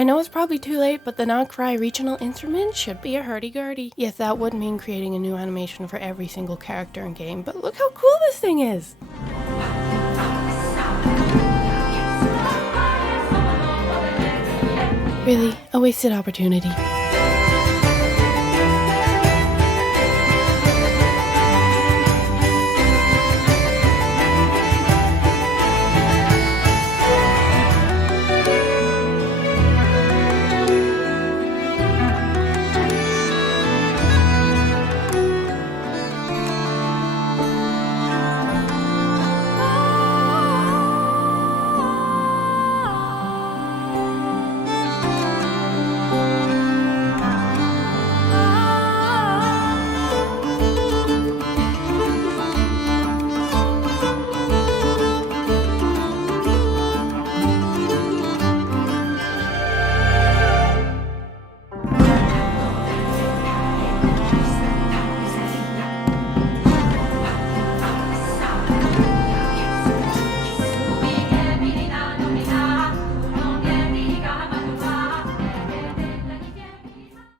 I know it's probably too late, but the Nacry regional instrument should be a hurdy-gurdy. Yes, that would mean creating a new animation for every single character in game, but look how cool this thing is! Really, a wasted opportunity.